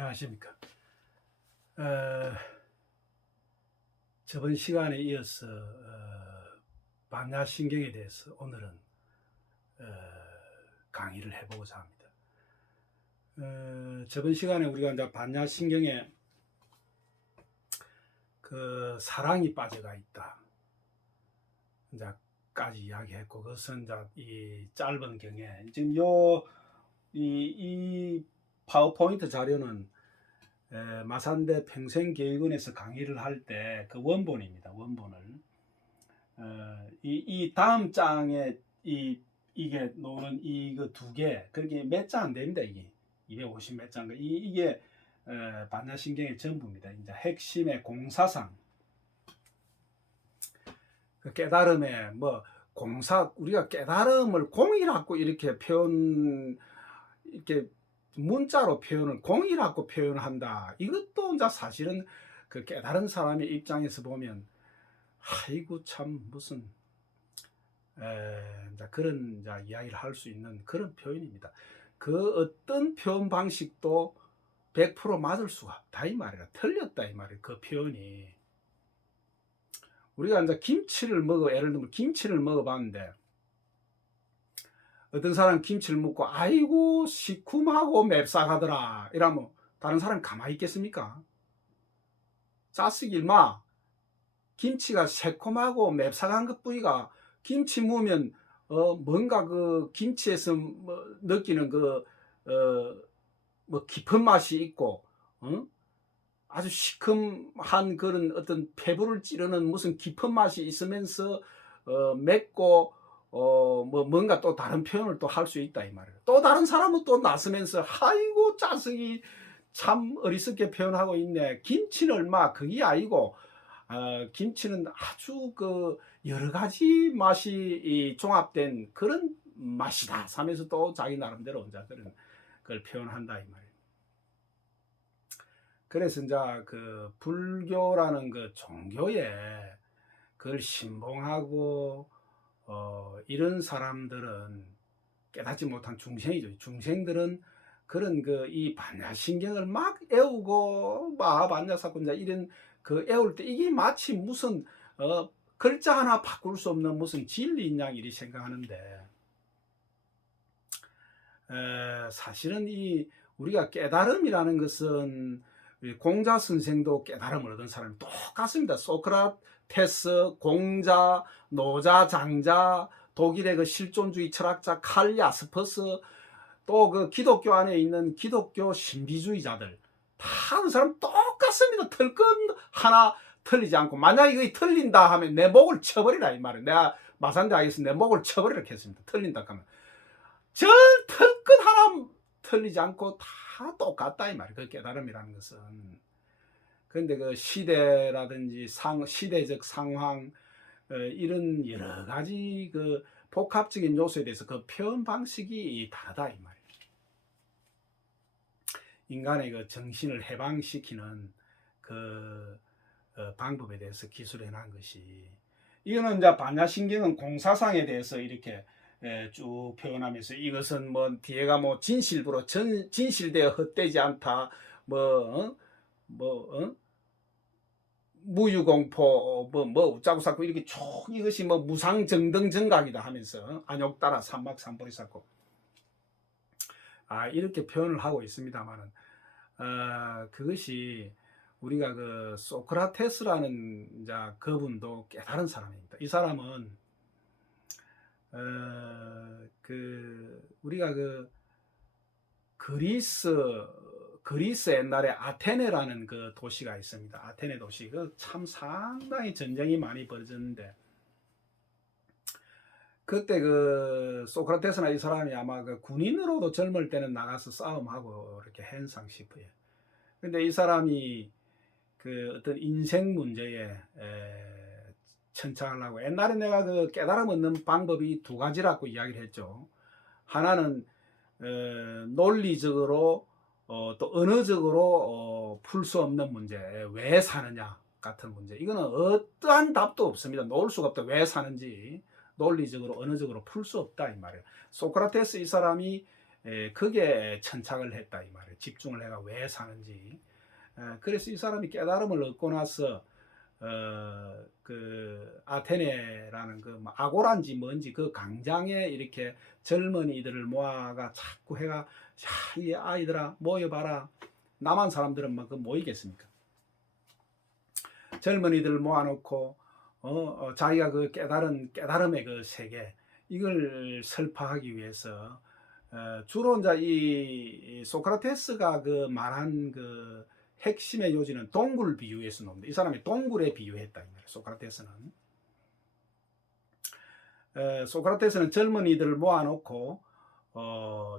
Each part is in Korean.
안녕하십니까. 저번 시간에 이어서 반야신경에 대해서 오늘은 강의를 해보고자 합니다. 저번 시간에 우리가 이제 반야신경에 그 사랑이 빠져가 있다 이제까지 이야기했고, 그것은 이제 이 짧은 경에 지금 이 파워포인트 자료는 마산대 평생교육원에서 강의를 할 때 그 원본입니다. 원본을 이 다음 장에 이게 노는 이거 두 개, 그렇게 몇 장 안 됩니다. 이게 250 몇 장. 이게 반야신경의 전부입니다. 이제 핵심의 공사상, 그 깨달음의 우리가 깨달음을 공이라고 이렇게 이렇게 문자로 표현을 공이라고 표현한다. 이것도 이제 사실은 그 깨달은 사람의 입장에서 보면 아이고 참 무슨 이제 그런 이제 이야기를 할 수 있는 그런 표현입니다. 그 어떤 표현 방식도 100% 맞을 수가 없다 이 말이야. 틀렸다 이 말이야. 그 표현이. 우리가 이제 예를 들면 김치를 먹어봤는데, 어떤 사람 김치를 먹고 아이고 시큼하고 맵싹하더라 이러면 다른 사람 가만히 있겠습니까? 짜식 일마 김치가 새콤하고 맵싹한 것 뿌이가 김치 먹으면 뭔가 그 김치에서 느끼는 깊은 맛이 있고 아주 시큼한 그런 어떤 폐부를 찌르는 무슨 깊은 맛이 있으면서 맵고 뭔가 또 다른 표현을 또 할 수 있다 이 말이에요. 또 다른 사람은 또 나서면서 아이고 짜식이 참 어리석게 표현하고 있네. 김치는 얼마 그게 아니고 김치는 아주 그 여러 가지 맛이 종합된 그런 맛이다 하면서 또 자기 나름대로 이제 그런 걸 표현한다 이 말이에요. 그래서 이제 그 불교라는 그 종교에 그걸 신봉하고 이런 사람들은 깨닫지 못한 중생이죠. 중생들은 그런 이 반야신경을 막 애우고 반야사건 이런 그 애울 때 이게 마치 무슨 글자 하나 바꿀 수 없는 무슨 진리인 양 이리 생각하는데, 사실은 우리가 깨달음이라는 것은 공자 선생도 깨달음을 얻은 사람이 똑같습니다. 소크라테스, 공자, 노자, 장자, 독일의 그 실존주의 철학자 칼 야스퍼스, 또 그 기독교 안에 있는 기독교 신비주의자들 다 그 사람 똑같습니다. 틀 것 하나 틀리지 않고, 만약에 이거 틀린다 하면 내 목을 쳐버리라 이 말이에요. 내가 마산대 하겠습니다. 내 목을 쳐버리라 했습니다. 틀린다 하면 저 틀 것 하나 틀리지 않고 다 똑같다 이 말이에요. 그 깨달음이라는 것은. 그런데 그 시대라든지 시대적 상황 이런 여러 가지 그 복합적인 요소에 대해서 그 표현 방식이 다르다 이 말이에요. 인간의 그 정신을 해방시키는 그 방법에 대해서 기술해 난 것이, 이거는 이제 반야신경은 공사상에 대해서 이렇게 쭉 표현하면서 이것은 뒤에가 진실부로 진실되어 헛되지 않다, 무유공포 우짜구사고 이렇게 쭉 이것이 무상정등정각이다 하면서 안욕따라 삼막삼보리사고 이렇게 표현을 하고 있습니다만은 그것이 우리가 그 소크라테스라는 그분도 깨달은 사람입니다. 이 사람은 우리가 그 그리스 옛날에 아테네라는 그 도시가 있습니다. 아테네 도시 참 상당히 전쟁이 많이 벌어졌는데, 그때 그 소크라테스나 이 사람이 아마 그 군인으로도 젊을 때는 나가서 싸움하고 이렇게 했상 싶어요. 근데 이 사람이 그 어떤 인생 문제에 천착을 하고, 옛날에 내가 그 깨달음 얻는 방법이 두 가지라고 이야기를 했죠. 하나는 논리적으로 또 언어적으로 풀 수 없는 문제, 왜 사느냐 같은 문제, 이거는 어떠한 답도 없습니다. 놓을 수가 없다. 왜 사는지 논리적으로 언어적으로 풀 수 없다 이 말이에요. 소크라테스 이 사람이 그게 천착을 했다 이 말이에요. 집중을 해가 왜 사는지. 그래서 이 사람이 깨달음을 얻고 나서 그 아테네라는 그 아고라인지 뭔지 그 광장에 이렇게 젊은이들을 모아가 자꾸 해가, 야, 이 아이들아 모여봐라. 남한 사람들은 막 그 모이겠습니까? 젊은이들을 모아놓고 자기가 그 깨달음의 그 세계 이걸 설파하기 위해서 주로 이제 이 소크라테스가 그 말한 그 핵심의 요지는 동굴 비유에서 나옵니다. 이 사람이 동굴에 비유했다 이 말이에요. 소크라테스는 젊은이들을 모아놓고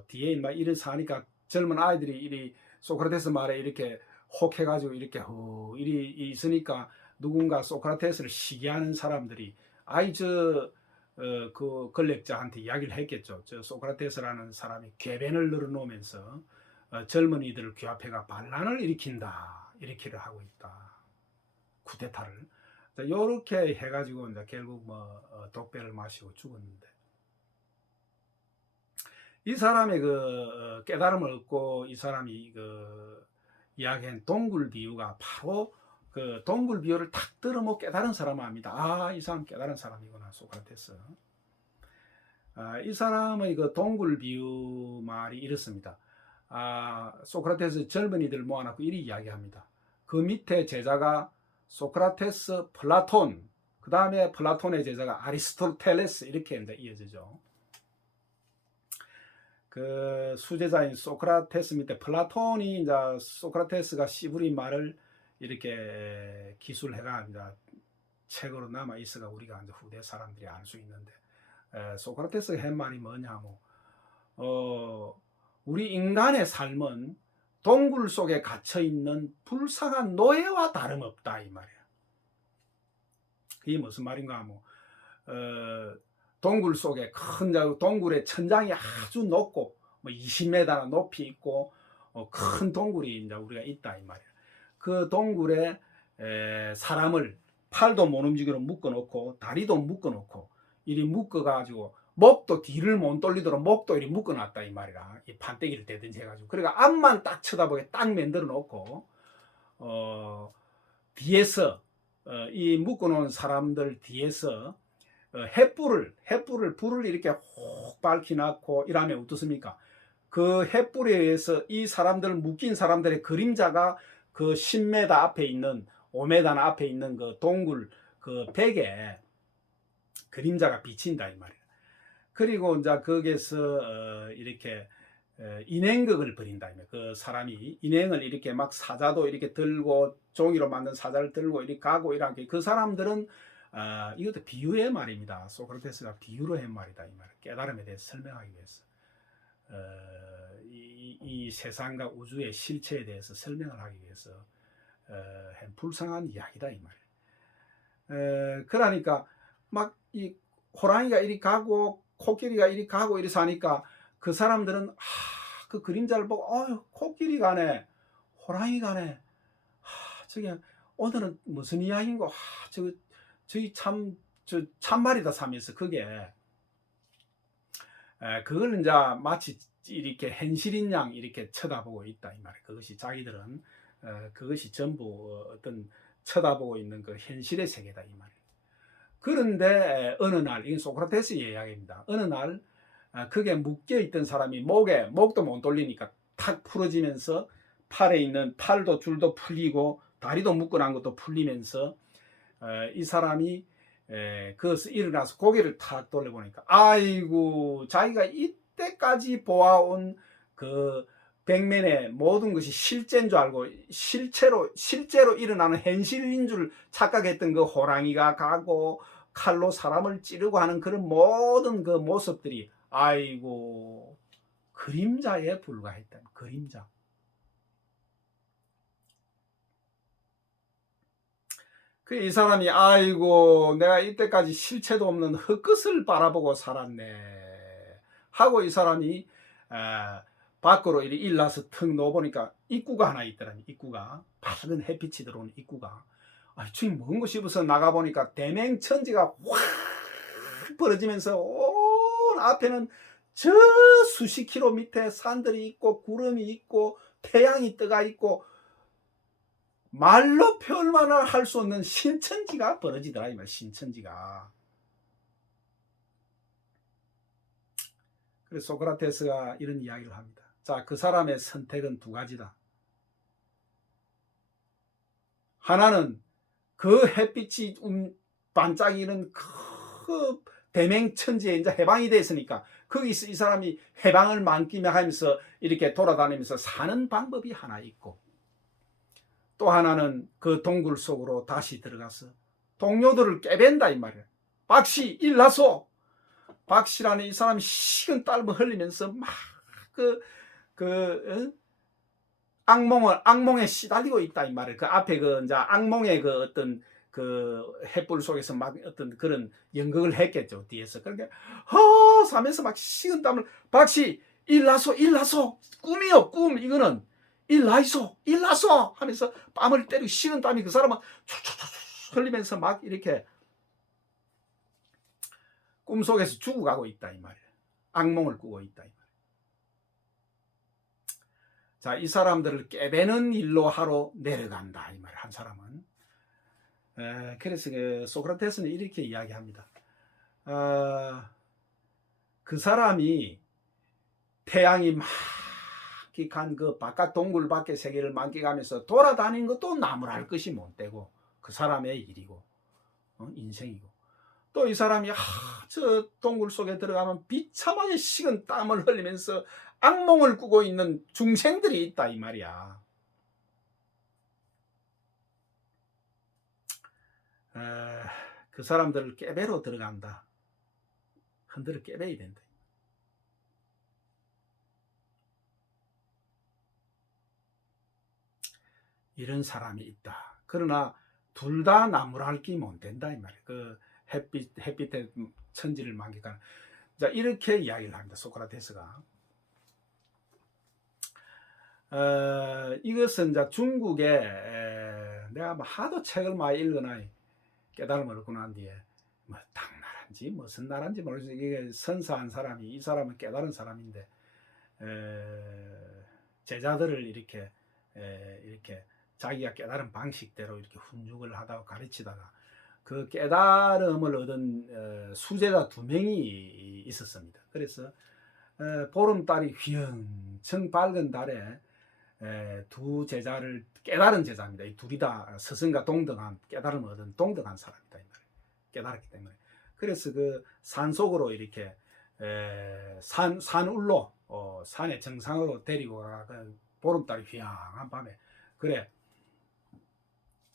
뒤에 막 이래서 하니까 젊은 아이들이 이리 소크라테스 말에 이렇게 혹 해가지고 이렇게 이리 있으니까 누군가 소크라테스를 시기하는 사람들이 그 권력자한테 이야기를 했겠죠. 저 소크라테스라는 사람이 궤변을 늘어놓으면서 젊은이들을 규합해가 반란을 일으키를 하고 있다. 쿠데타를. 요렇게 해가지고 이제 결국 독배를 마시고 죽었는데, 이 사람의 그 깨달음을 얻고 이 사람이 그 이야기한 동굴 비유가 바로 그 동굴 비유를 탁 들으면 깨달은 사람은 압니다. 아, 이 사람 깨달은 사람이구나, 소크라테스. 이 사람의 그 동굴 비유 말이 이렇습니다. 소크라테스 젊은이들 모아놓고 이리 이야기합니다. 그 밑에 제자가 소크라테스, 플라톤, 그 다음에 플라톤의 제자가 아리스토텔레스 이렇게 이제 이어지죠. 그 수제자인 소크라테스 밑에 플라톤이 이제 소크라테스가 씨부린 말을 이렇게 기술해가 이제 책으로 남아 있어가 우리가 이제 후대 사람들이 알 수 있는데, 소크라테스가 한 말이 뭐냐면 우리 인간의 삶은 동굴 속에 갇혀 있는 불쌍한 노예와 다름없다 이 말이야. 그게 무슨 말인가 하면 동굴 속에 큰 동굴의 천장이 아주 높고 20m나 높이 있고 큰 동굴이 이제 우리가 있다 이 말이야. 그 동굴에 사람을 팔도 못 움직이로 묶어놓고 다리도 묶어놓고 이리 묶어가지고 목도 뒤를 못 돌리도록 목도 이리 묶어놨다 이 말이라. 이 판때기를 대든지 해가지고 그러니까 앞만 딱 쳐다보게 딱 만들어 놓고 뒤에서 이 묶어놓은 사람들 뒤에서 불을 이렇게 혹 밝혀놨고 이러면 어떻습니까? 그 횃불에 의해서 이 사람들 묶인 사람들의 그림자가 그 10m 앞에 있는 5m 앞에 있는 그 동굴 그 벽에 그림자가 비친다 이 말이에요. 그리고 이제 거기서 이렇게 인행극을 벌인다. 그 사람이 인행을 이렇게 막 사자도 이렇게 들고 종이로 만든 사자를 들고 이렇게 가고 이렇게 그 사람들은 이것도 비유의 말입니다. 소크라테스가 비유로 한 말이다 이 말. 깨달음에 대해서 설명하기 위해서 이 세상과 우주의 실체에 대해서 설명을 하기 위해서 한 불쌍한 이야기다 이 말. 그러니까 막 이 호랑이가 이리 가고 코끼리가 이리 가고 이리 사니까 그 사람들은 그 그림자를 보고 코끼리 가네, 호랑이 가네, 저게 오늘은 무슨 이야기인고, 저기 참말이다 사면서 그게 그걸 이제 마치 이렇게 현실인 양 이렇게 쳐다보고 있다 이 말이에요. 그것이 자기들은 그것이 전부 어떤 쳐다보고 있는 그 현실의 세계다 이 말이에요. 그런데 어느 날, 이건 소크라테스의 이야기입니다. 어느 날 그게 묶여 있던 사람이 목도 못 돌리니까 탁 풀어지면서 팔에 있는 팔도 줄도 풀리고 다리도 묶어놓은 것도 풀리면서 이 사람이 그것을 일어나서 고개를 탁 돌려보니까 아이고, 자기가 이때까지 보아온 그 백면의 모든 것이 실제인 줄 알고 실제로 일어나는 현실인 줄 착각했던 그 호랑이가 가고 칼로 사람을 찌르고 하는 그런 모든 그 모습들이 아이고 그림자에 불과했다. 그림자. 이 사람이 아이고 내가 이때까지 실체도 없는 흙끝을 바라보고 살았네 하고 이 사람이 밖으로 이리 일나서 턱 넣어보니까 입구가 하나 있더라니. 입구가 밝은 햇빛이 들어오는 입구가. 저기 먼 거 씹어서 나가보니까 대맹천지가 확 벌어지면서 온 앞에는 저 수십 킬로 밑에 산들이 있고 구름이 있고 태양이 뜨가 있고 말로 표현만 할 수 없는 신천지가 벌어지더라 이 말. 신천지가. 그래서 소크라테스가 이런 이야기를 합니다. 자, 그 사람의 선택은 두 가지다. 하나는 그 햇빛이 반짝이는 그 대맹천지에 이제 해방이 됐으니까 거기서 이 사람이 해방을 만끽하면서 이렇게 돌아다니면서 사는 방법이 하나 있고, 또 하나는 그 동굴 속으로 다시 들어가서 동료들을 깨벤다 이 말이야. 박씨 일나서. 박씨라는 이 사람이 식은 땀을 흘리면서 막 악몽에 시달리고 있다 이 말이에요. 그 앞에 그 이제 악몽의 그 어떤 그 햇불 속에서 막 어떤 그런 연극을 했겠죠 뒤에서. 그러니까 하면서 막 식은 땀을, 박씨 일나서 꿈이요 꿈, 이거는 일나서 하면서 뺨을 때리고 식은 땀이 그 사람은 흘리면서 막 이렇게 꿈속에서 죽어가고 있다 이 말이에요. 악몽을 꾸고 있다 이 말이에요. 자, 이 사람들을 깨배는 일로 하러 내려간다 이 말이에요. 한 사람은. 그래서 그 소크라테스는 이렇게 이야기합니다. 그 사람이 태양이 막 간 그 바깥 동굴 밖의 세계를 만끽하면서 돌아다니는 것도 나무랄 것이 못 되고 그 사람의 일이고 인생이고, 또 이 사람이 저 동굴 속에 들어가면 비참하게 식은 땀을 흘리면서 악몽을 꾸고 있는 중생들이 있다 이 말이야. 그 사람들을 깨배로 들어간다. 흔들어 깨배야 된다. 이런 사람이 있다. 그러나 둘 다 나무랄기 못 된다 이 말이야. 그 햇빛의 천지를 만끽하는. 자, 이렇게 이야기를 합니다. 소크라테스가. 이것은 이제 중국에 내가 뭐 하도 책을 많이 읽거나 깨달음을 얻고 난 뒤에 뭐 당나라인지 무슨 나라인지 모르겠어요. 이게 선사한 사람이, 이 사람은 깨달은 사람인데 제자들을 이렇게 자기가 깨달은 방식대로 이렇게 훈육을 하다가 가르치다가 그 깨달음을 얻은 수제자 2명이 있었습니다. 그래서 보름달이 휘영청 밝은 달에 두 제자를, 깨달은 제자입니다. 이 둘이 다 스승과 동등한, 깨달음을 얻은 동등한 사람이다. 깨달았기 때문에. 그래서 그 산속으로 이렇게 산울로 산의 정상으로 데리고 가, 그 보름달이 휘황한 밤에. 그래,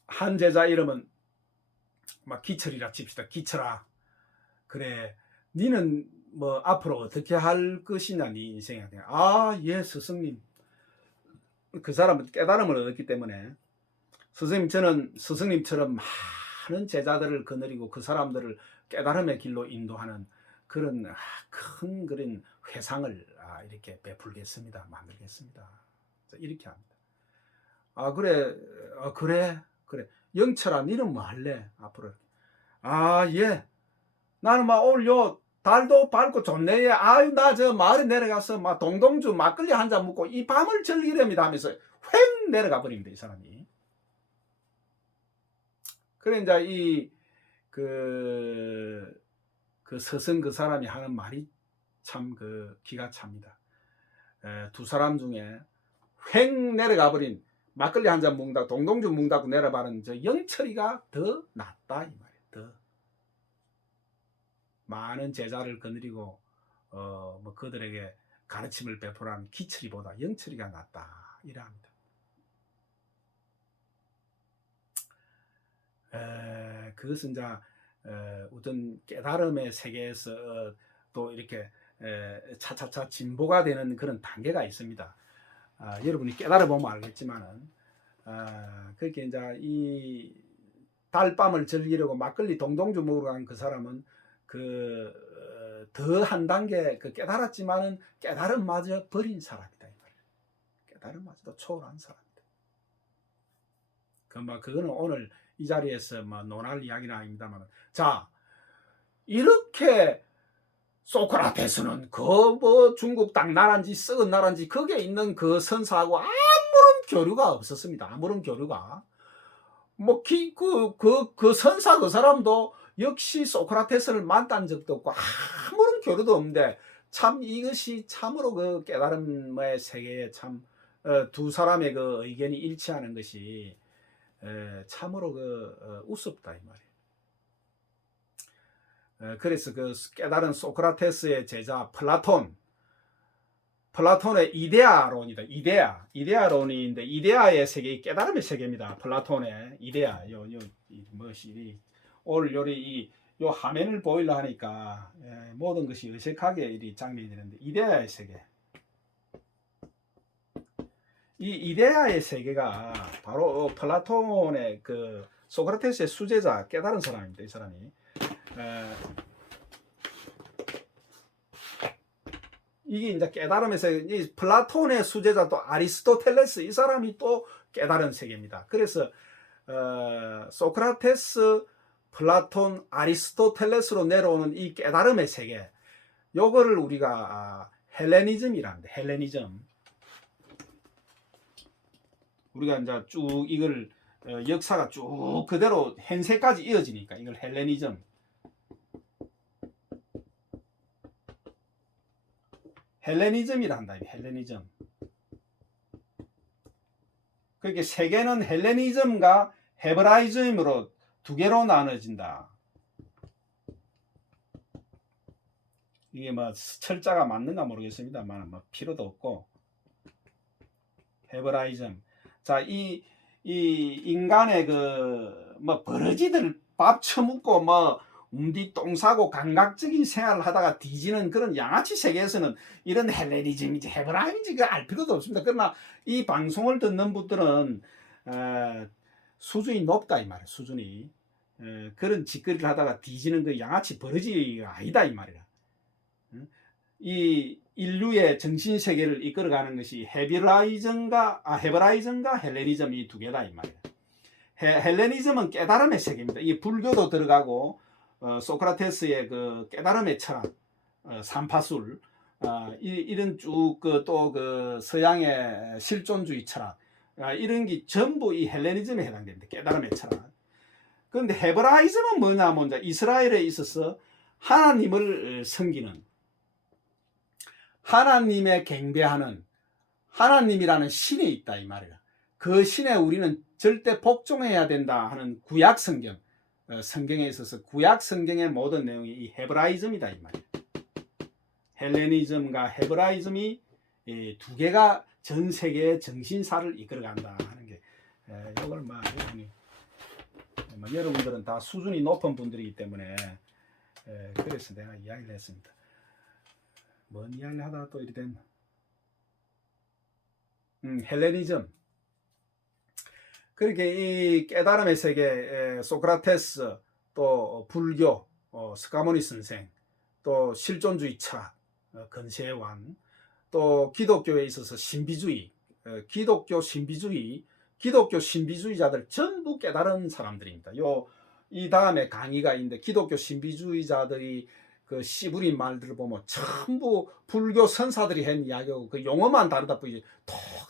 한 제자 이름은 막 기철이라 칩시다. 기철아, 그래, 니는 뭐 앞으로 어떻게 할 것이냐, 네 인생에. 예 스승님. 그 사람은 깨달음을 얻었기 때문에, 스승님, 저는 스승님처럼 많은 제자들을 거느리고 그 사람들을 깨달음의 길로 인도하는 그런 큰 그런 회상을 이렇게 베풀겠습니다. 만들겠습니다. 이렇게 합니다. 그래. 영철아, 니는 뭐 할래? 앞으로. 예. 나는 막 오늘 요 달도 밝고 좋네. 아유, 나 저 마을에 내려가서 막 동동주 막걸리 한 잔 먹고 이 밤을 즐기렵니다 하면서 휙 내려가 버립니다, 이 사람이. 그래, 이제 그 스승 그 사람이 하는 말이 참 기가 찹니다. 두 사람 중에 휙 내려가 버린, 막걸리 한 잔 먹다 동동주 먹다고 내려가는 저 영철이가 더 낫다 이 말이에요. 더 많은 제자를 거느리고 뭐 그들에게 가르침을 베풀어하는 기철이보다 영철이가 낫다 이랍니다. 그것은 이제 어떤 깨달음의 세계에서 또 이렇게 차차차 진보가 되는 그런 단계가 있습니다. 여러분이 깨달아 보면 알겠지만은 그렇게 이제 이 달밤을 즐기려고 막걸리 동동주 먹으러 간 그 사람은 더 한 단계 깨달았지만은 깨달음마저 버린 사람이다 이 말이에요. 깨달음마저도 초월한 사람이다. 그거는 오늘 이 자리에서 논할 이야기는 아닙니다만, 자, 이렇게 소크라테스는 그 뭐 중국 당나라인지 썩은 나라인지 거기에 있는 그 선사하고 아무런 교류가 없었습니다. 아무런 교류가. 뭐 그 선사 그 사람도 역시 소크라테스를 만난 적도 없고 아무런 교류도 없는데 참 이것이 참으로 그 깨달음의 세계에 참 두 사람의 그 의견이 일치하는 것이 참으로 우습다 이 말이에요. 그래서 그 깨달은 소크라테스의 제자 플라톤의 이데아론이다. 이데아론인데 이데아의 세계, 깨달음의 세계입니다. 플라톤의 이데아. 뭐시 오늘 요리 요 화면을 보이려 하니까 모든 것이 어색하게 이 장면이 되는데 이데아의 세계. 이 이데아의 세계가 바로 플라톤의 그 소크라테스의 수제자 깨달은 사람입니다. 이 사람이. 이게 이제 깨달음의 세계, 이 플라톤의 수제자 또 아리스토텔레스 이 사람이 또 깨달은 세계입니다. 그래서 소크라테스, 플라톤, 아리스토텔레스로 내려오는 이 깨달음의 세계, 요거를 우리가 헬레니즘이랍니다. 헬레니즘. 우리가 이제 쭉 이걸 역사가 쭉 그대로 현세까지 이어지니까 이걸 헬레니즘. 헬레니즘이라 한다. 헬레니즘. 그렇게 세계는 헬레니즘과 헤브라이즘으로 두 개로 나눠진다. 이게 뭐 철자가 맞는가 모르겠습니다만 뭐 필요도 없고. 헤브라이즘. 자, 이 인간의 뭐 버러지들 밥 처먹고 뭐 움디 똥 싸고 감각적인 생활을 하다가 뒤지는 그런 양아치 세계에서는 이런 헬레니즘이지 헤브라이즘인지 알 필요도 없습니다. 그러나 이 방송을 듣는 분들은 수준이 높다 이 말이에요. 수준이. 그런 짓거리를 하다가 뒤지는 그 양아치 버러지가 아니다 이 말이야. 이 인류의 정신 세계를 이끌어가는 것이 헤브라이즘과 헬레니즘 이 두 개다 이 말이야. 헬레니즘은 깨달음의 세계입니다. 이 불교도 들어가고 소크라테스의 그 깨달음의 철학, 삼파술, 이런 쭉 또 그 서양의 실존주의 철학, 이런 게 전부 이 헬레니즘에 해당됩니다. 깨달음의 철학. 그런데 헤브라이즘은 뭐냐면 이스라엘에 있어서 하나님을 섬기는, 하나님의 경배하는 하나님이라는 신이 있다 이 말이야. 그 신에 우리는 절대 복종해야 된다 하는 구약 성경, 성경에 있어서 구약 성경의 모든 내용이 이 헤브라이즘이다 이 말이야. 헬레니즘과 헤브라이즘이 두 개가 전 세계의 정신사를 이끌어간다 하는 게 이걸 여러분들은 다 수준이 높은 분들이기 때문에 그래서 내가 이야기를 했습니다. 뭔 이야기를 하다가 또 이리 됐나? 헬레니즘. 그렇게 이 깨달음의 세계, 소크라테스, 또 불교, 스가모니 선생, 또 실존주의 철학, 근세완, 또 기독교에 있어서 신비주의, 기독교 신비주의자들 전부 깨달은 사람들입니다. 이 다음에 강의가 있는데 기독교 신비주의자들이 그 씨부린 말들을 보면 전부 불교 선사들이 한 이야기하고 그 용어만 다르다 뿐이지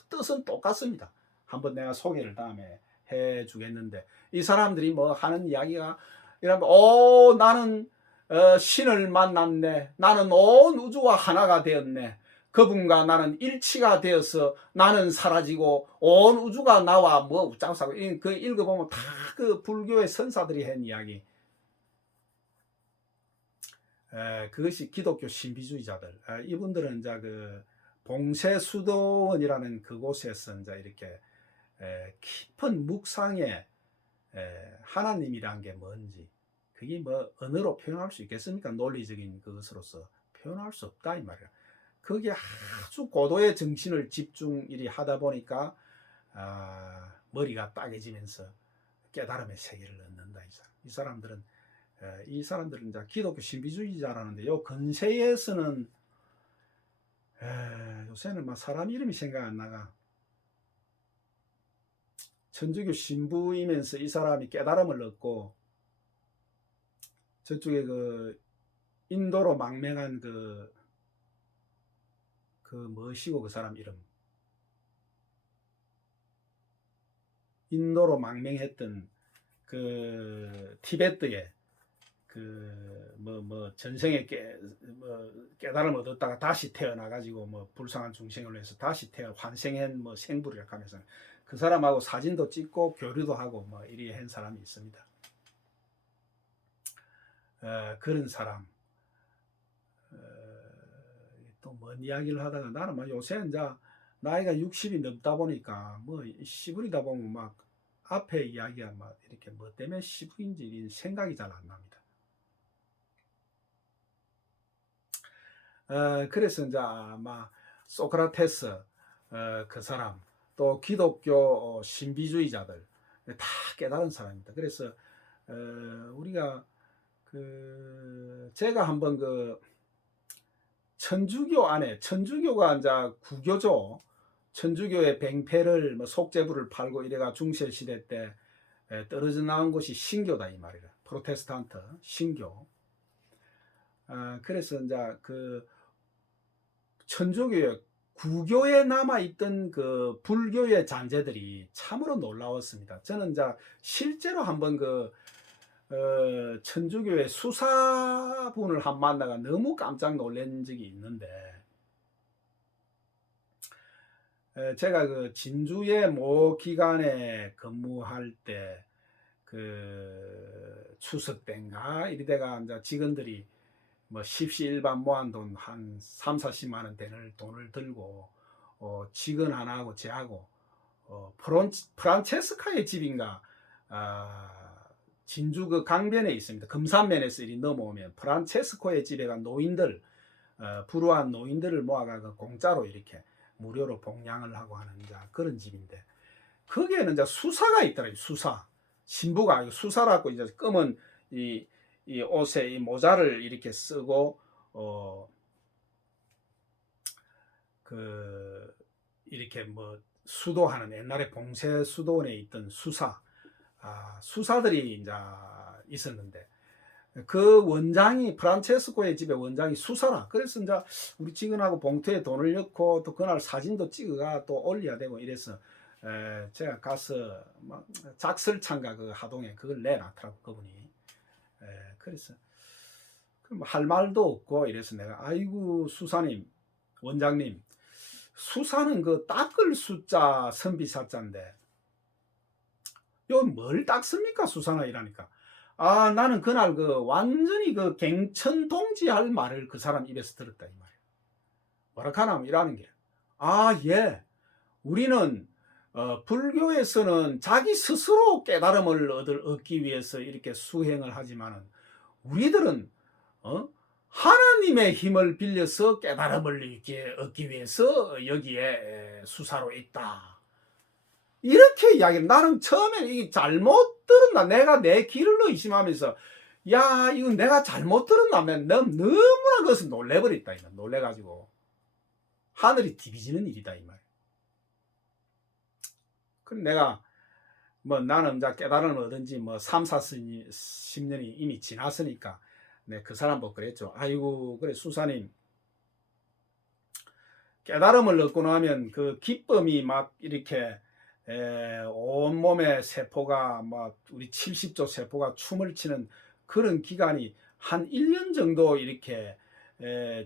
뜻은 똑같습니다. 한번 내가 소개를 다음에 해 주겠는데 이 사람들이 뭐 하는 이야기가 이러면 나는 신을 만났네. 나는 온 우주와 하나가 되었네. 그분과 나는 일치가 되어서 나는 사라지고 온 우주가 나와 뭐 우짱싸고 그 읽어보면 다 그 불교의 선사들이 한 이야기. 그것이 기독교 신비주의자들. 이분들은 이제 그 봉쇄수도원이라는 그곳에서 이제 이렇게 깊은 묵상에 하나님이란 게 뭔지 그게 뭐 언어로 표현할 수 있겠습니까? 논리적인 그것으로서 표현할 수 없다 이 말이야. 거기에 아주 고도의 정신을 집중 일이 하다 보니까 머리가 따개지면서 깨달음의 세계를 얻는다 이 사람들은 이제 기독교 신비주의자라는데 요 근세에서는 요새는 막 사람 이름이 생각 안 나가. 천주교 신부이면서 이 사람이 깨달음을 얻고 저쪽에 그 인도로 망명한 그 뭐시고 그 사람 이름, 인도로 망명했던 그 티베트에 그 전생에 깨달음을 얻었다가 다시 태어나 가지고 뭐 불쌍한 중생을 해서 다시 환생한 뭐 생부리라 하면서 그 사람하고 사진도 찍고 교류도 하고 뭐 이리 한 사람이 있습니다. 그런 사람. 또 뭔 이야기를 하다가 나는 막 요새 이제 나이가 60이 넘다 보니까 뭐 시부리다 보면 막 앞에 이야기가 막 이렇게 뭐 때문에 시부인지 생각이 잘 안 납니다. 그래서 이제 막 소크라테스 그 사람 또 기독교 신비주의자들 다 깨달은 사람입니다. 그래서 우리가 제가 한번 천주교 안에 천주교가 이제 구교죠. 천주교의 뱅패를 뭐 속죄부를 팔고 이래가 중세 시대 때 떨어져 나온 것이 신교다 이 말이라. 프로테스탄트 신교. 그래서 이제 천주교의 구교에 남아있던 그 불교의 잔재들이 참으로 놀라웠습니다. 저는 이제 실제로 한번 천주교의 수사분을 한 만나가 너무 깜짝 놀란 적이 있는데, 제가 진주의 모 기관에 근무할 때 추석 때인가 이리대가 이제 직원들이 뭐 십시일반 모은 돈 한 3, 40만 원 되는 돈을 들고 직원 하나하고 제하고 프란체스카의 집인가 진주 강변에 있습니다. 금산면에서 이리 넘어오면 프란체스코의 집에 간 노인들 불우한 노인들을 모아가 공짜로 이렇게 무료로 봉양을 하고 하는 그런 집인데 거기에는 이제 수사가 있더라고요. 수사 신부가 아니고 수사라고 이제 검은 이 옷에 이 모자를 이렇게 쓰고 이렇게 뭐 수도하는 옛날에 봉쇄 수도원에 있던 수사들이 이제 있었는데 그 원장이 프란체스코의 집에 원장이 수사라. 그래서 이제 우리 직원하고 봉투에 돈을 넣고 또 그날 사진도 찍어가 또 올려야 되고 이래서 제가 가서 막 작설창가 하동에 그걸 내놨더라고 그분이. 그래서 할 말도 없고 이래서 내가 아이고 수사님 원장님 수사는 닦을 숫자 선비사자인데 요 뭘 닦습니까 수사나 이라니까 나는 그날 완전히 갱천동지할 말을 그 사람 입에서 들었다 이 말이야. 뭐라 하냐면 이라는 게 예 우리는 불교에서는 자기 스스로 깨달음을 얻기 위해서 이렇게 수행을 하지만은 우리들은 하나님의 힘을 빌려서 깨달음을 이렇게 얻기 위해서 여기에 수사로 있다. 이렇게 이야기를 나는 처음에 이게 잘못 들었나 내가 내 귀를 의심하면서 야 이건 내가 잘못 들었나면 너무나 그것을 놀래버렸다 이거 놀래가지고 하늘이 뒤비지는 일이다 이 말. 그럼 내가 뭐 나는 이제 깨달음을 얻은지 뭐 3, 40년이 이미 지났으니까 그 사람 보고 그랬죠. 아이고 그래 수사님 깨달음을 얻고 나면 그 기쁨이 막 이렇게 온몸의 세포가 막 우리 70조 세포가 춤을 추는 그런 기간이 한 1년 정도 이렇게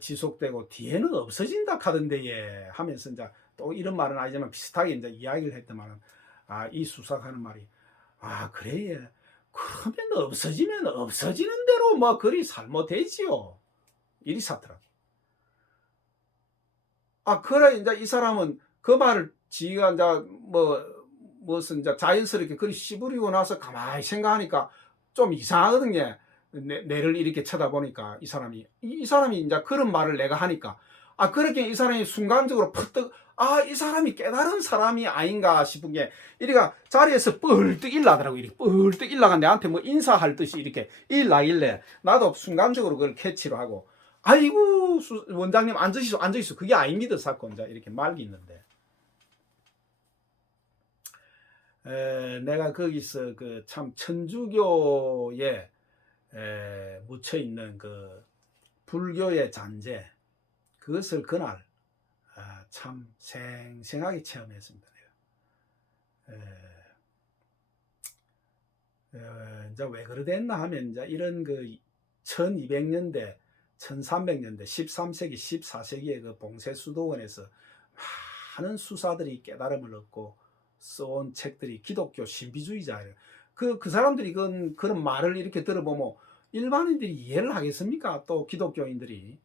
지속되고 뒤에는 없어진다 하던데 예 하면서 이제 또 이런 말은 아니지만 비슷하게 이제 이야기를 했더만은 이 수사하는 말이 그래 예 그러면 없어지면 없어지는 대로 뭐 그리 살면 되지요 이리 사더라. 그래 이제 이 사람은 그 말을 지가 이제 무슨 이제 자연스럽게 그리 씨부리고 나서 가만히 생각하니까 좀 이상하거든요. 내를 이렇게 쳐다보니까 이 사람이 이제 그런 말을 내가 하니까 그렇게 이 사람이 순간적으로 푸떡 이 사람이 깨달은 사람이 아닌가 싶은 게 이리가 자리에서 뻘떡 일나더라고. 이렇게 뻘떡 일나가 내한테 뭐 인사할 듯이 이렇게 일나길래 나도 순간적으로 그걸 캐치를 하고 아이고 원장님 앉으시소 그게 아닙니다 사고 이제 이렇게 말기 있는데 내가 거기서 참 천주교에 묻혀 있는 불교의 잔재, 그것을 그날 참 생생하게 체험했습니다. 이제 왜 그러됐나 하면 이제 이런 그 1200년대, 1300년대, 13세기, 14세기의 그 봉쇄 수도원에서 많은 수사들이 깨달음을 얻고 써온 책들이 기독교 신비주의자예요. 그 사람들이 그런 말을 이렇게 들어보면 일반인들이 이해를 하겠습니까? 또 기독교인들이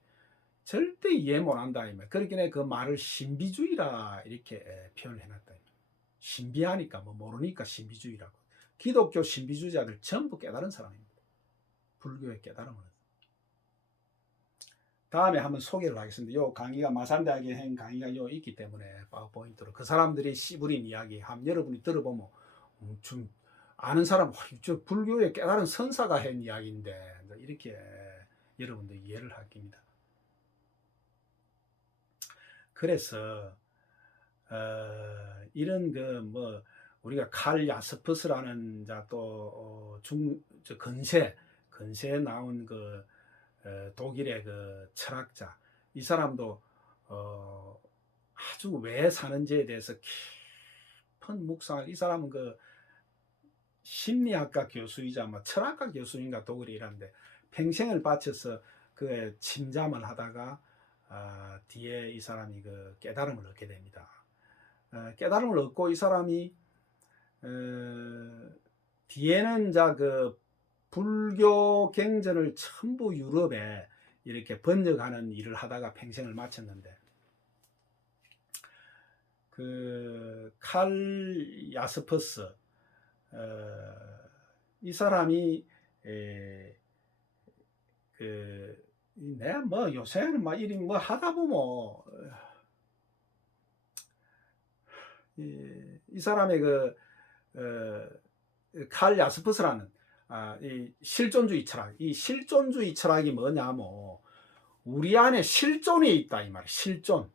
절대 이해 못한다. 그렇게 그 말을 신비주의라 이렇게 표현을 해놨다. 신비하니까 뭐 모르니까 신비주의라고. 기독교 신비주의자들 전부 깨달은 사람입니다. 불교의 깨달음을. 다음에 한번 소개를 하겠습니다. 요 강의가 마산대학에 한 강의가 요 있기 때문에 파워포인트로 그 사람들이 씨부린 이야기 한번 여러분이 들어보면 좀 아는 사람, 저 불교의 깨달은 선사가 한 이야기인데 이렇게 여러분들 이해를 합니다. 그래서 이런 그 뭐 우리가 칼 야스퍼스라는 또 근세에 나온 그 독일의 그 철학자, 이 사람도 아주 왜 사는지에 대해서 깊은 묵상을, 이 사람은 그 심리학과 교수이자 뭐 철학과 교수인가 독일에 일하는데 평생을 바쳐서 그 침잠을 하다가 뒤에 이 사람이 그 깨달음을 얻게 됩니다. 깨달음을 얻고 이 사람이 뒤에는 이제 그 불교 경전을 전부 유럽에 이렇게 번역하는 일을 하다가 평생을 마쳤는데, 그 칼 야스퍼스 이 사람이 내가 뭐 요새는 막 이리 뭐 하다 보면 이 사람의 칼 야스퍼스라는 이 실존주의 철학, 이 실존주의 철학이 뭐냐면 우리 안에 실존이 있다 이 말이에요. 실존.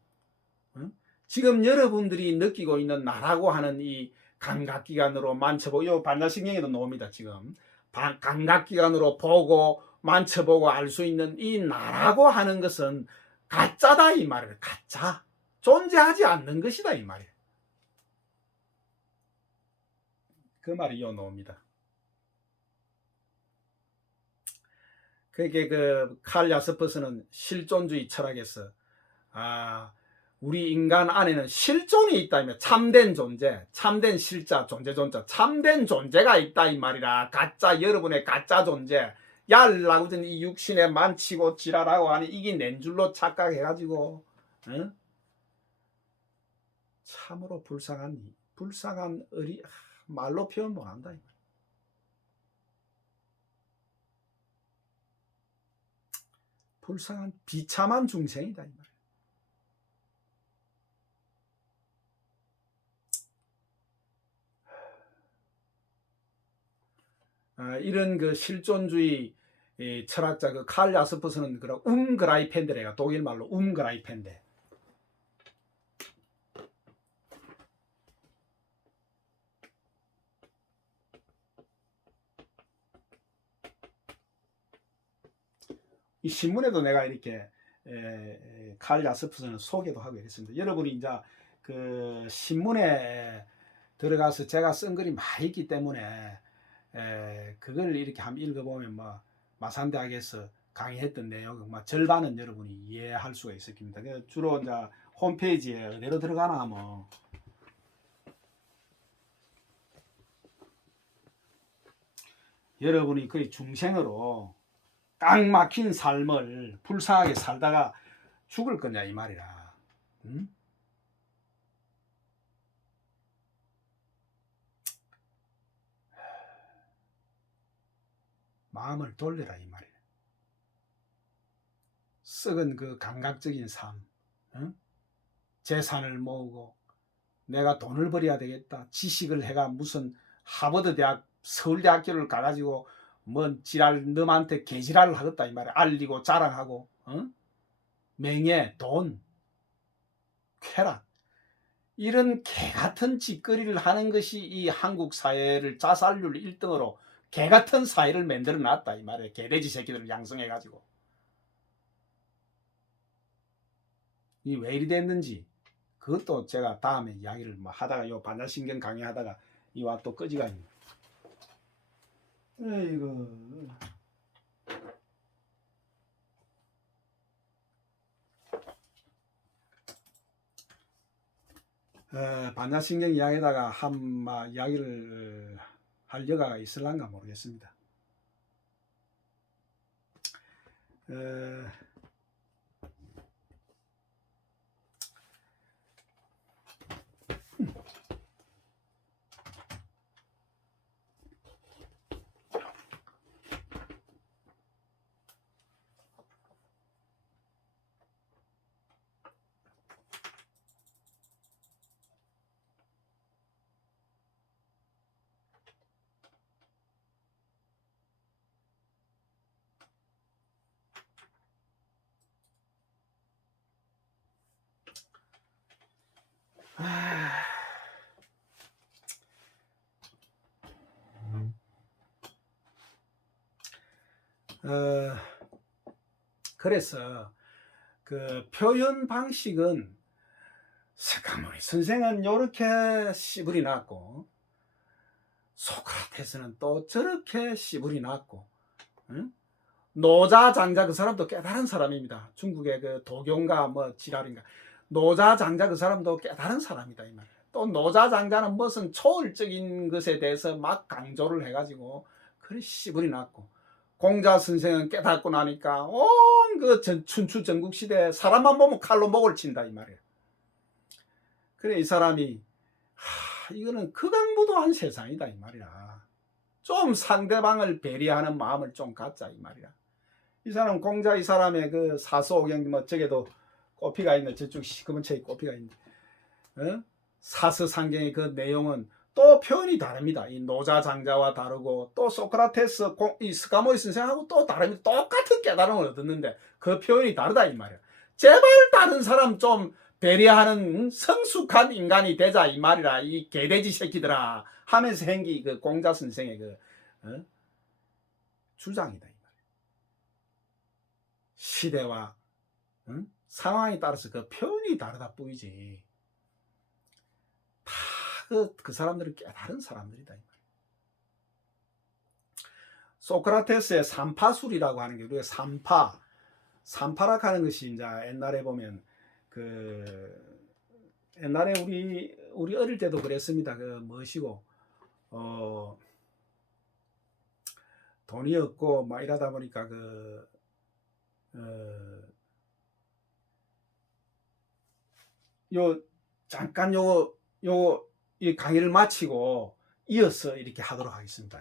응? 지금 여러분들이 느끼고 있는 나라고 하는 이 감각기관으로 만져보고, 요 반야신경에도 나옵니다. 지금 감각기관으로 보고 만져보고 알 수 있는 이 나라고 하는 것은 가짜다 이 말이에요. 가짜. 존재하지 않는 것이다 이 말이에요. 그 말이 요 나옵니다. 그게 그 칼 야스퍼스는 실존주의 철학에서 우리 인간 안에는 실존이 있다. 참된 존재, 참된 실자, 존재, 참된 존재가 있다 이 말이라. 가짜, 여러분의 가짜 존재, 얄라고든 이 육신에 만치고 지랄하고 하니 이게 낸 줄로 착각해가지고 참으로 불쌍한 말로 표현 못한다. 불쌍한 비참한 중생이다 이 말. 이런 그 실존주의 철학자 그 칼 야스퍼스는 그런 움그라이펜데래가 독일 말로 움그라이펜데. 이 신문에도 내가 이렇게 칼 야스퍼스는 소개도 하고 이랬습니다. 여러분이 이제 그 신문에 들어가서 제가 쓴 글이 많이 있기 때문에 그걸 이렇게 한번 읽어보면 뭐 마산대학에서 강의했던 내용 뭐 절반은 여러분이 이해할 수가 있을 겁니다. 주로 이제 홈페이지에 어디로 들어가나 하면 여러분이 거의 중생으로 꽉 막힌 삶을 불쌍하게 살다가 죽을 거냐 이 말이라. 응? 마음을 돌려라 이 말이야. 썩은 그 감각적인 삶, 응? 재산을 모으고 내가 돈을 벌여야 되겠다, 지식을 해가 무슨 하버드 대학, 서울대학교를 가가지고 뭔 지랄 너한테 개지랄을 하겠다 이 말이야. 알리고 자랑하고 명예, 돈, 쾌락, 이런 개같은 짓거리를 하는 것이 이 한국 사회를 자살률 1등으로 개같은 사회를 만들어 놨다 이 말이야. 개돼지 새끼들을 양성해 가지고. 이 왜 이리 됐는지 그것도 제가 다음에 이야기를 뭐 하다가 요 반야신경 강의하다가 이와 또 끄지가 있네. 에이구. 반야신경 이야기에다가 한마 이야기를 할 여가가 있을란가 모르겠습니다. 그래서 그 표현 방식은 스카모니 선생은 요렇게 씨불이 났고 소크라테스는 또 저렇게 씨불이 났고, 응? 노자장자 그 사람도 깨달은 사람입니다. 중국의 그 도교인가 뭐 지랄인가, 노자장자 그 사람도 깨달은 사람이다 이 말이에요. 또 노자장자는 무슨 초월적인 것에 대해서 막 강조를 해가지고 그래 씨불이 났고, 공자 선생은 깨닫고 나니까 온 그 춘추 전국 시대 사람만 보면 칼로 목을 친다 이 말이에요. 그래 이 사람이 이거는 극악무도한 세상이다 이 말이야. 좀 상대방을 배려하는 마음을 좀 갖자 이 말이야. 이 사람 공자 이 사람의 그 사서오경 뭐 저게도 꼬피가 있네. 저쪽 시커먼 책에 꼬피가 있네. 어? 사서상경의 그 내용은 또 표현이 다릅니다. 이 노자장자와 다르고 또 소크라테스 이 스카모이 선생하고 또 다릅니다. 똑같은 깨달음을 얻었는데 그 표현이 다르다 이 말이야. 제발 다른 사람 좀 배려하는 성숙한 인간이 되자 이 말이라 이 개돼지 새끼들아 하면서 행기 그 공자 선생의 그 주장이다 이 말이야. 시대와 상황에 따라서 그 표현이 다르다 뿐이지. 다 그 사람들은 깨달은 사람들이다 이 말이야. 소크라테스의 삼파술이라고 하는 게 우리가 삼파라고 하는 것이 이제 옛날에 보면 그 옛날에 우리 어릴 때도 그랬습니다. 그 뭐시고 돈이 없고 막 이러다 보니까 잠깐 이 강의를 마치고 이어서 이렇게 하도록 하겠습니다.